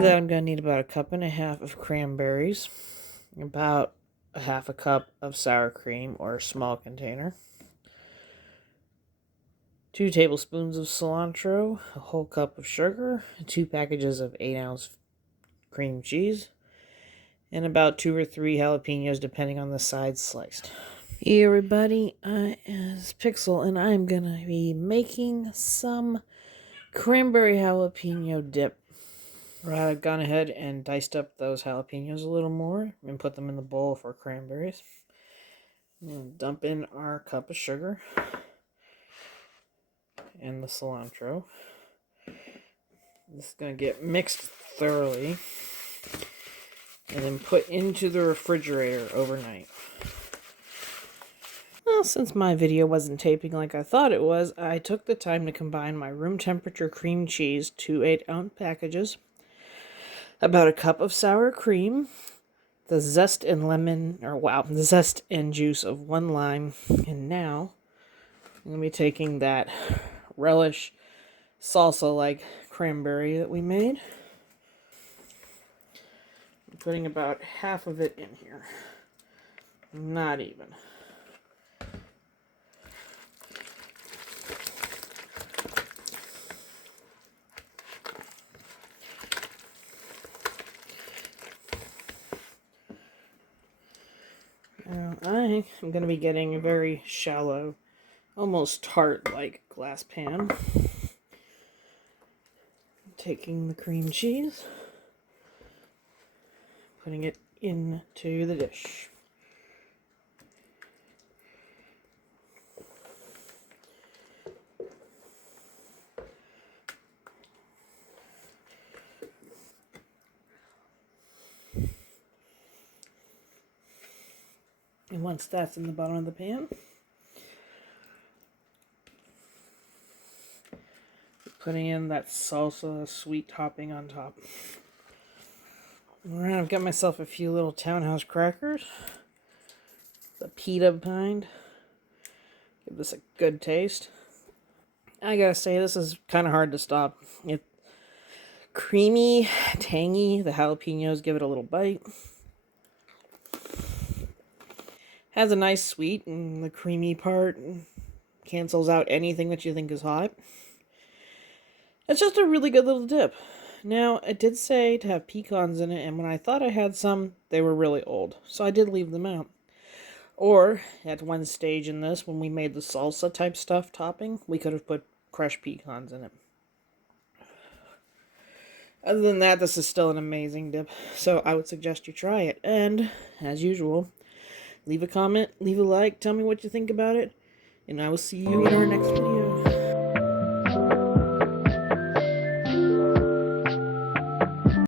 do that, I'm going to need about 1.5 cups of cranberries, about a 1/2 cup of sour cream or a small container, 2 tablespoons of cilantro, a whole cup of sugar, 2 packages of 8-ounce cream cheese, and about 2 or 3 jalapeños depending on the size sliced. Hey everybody, I is Pixel and I'm going to be making some cranberry jalapeno dip. I've gone ahead and diced up those jalapenos a little more and put them in the bowl for cranberries. And dump in our cup of sugar and the cilantro. This is going to get mixed thoroughly and then put into the refrigerator overnight. Well, since my video wasn't taping like I thought it was, I took the time to combine my room temperature cream cheese, 2 8-ounce packages, about a cup of sour cream, the zest and juice of 1 lime, and now I'm going to be taking that relish salsa-like cranberry that we made. I'm putting about half of it in here. Not even. I am going to be getting a very shallow, almost tart-like glass pan. Taking the cream cheese, putting it into the dish. And once that's in the bottom of the pan, putting in that salsa sweet topping on top. Alright, I've got myself a few little Townhouse crackers. The pita kind. Give this a good taste. I gotta say, this is kind of hard to stop. It's creamy, tangy. The jalapenos give it a little bite. Has a nice sweet, and the creamy part cancels out anything that you think is hot. It's just a really good little dip. Now, it did say to have pecans in it, and when I thought I had some, they were really old, so I did leave them out. Or, at one stage in this, when we made the salsa type stuff topping, we could have put crushed pecans in it. Other than that, this is still an amazing dip, so I would suggest you try it. And, as usual, leave a comment, leave a like, tell me what you think about it, and I will see you in our next video.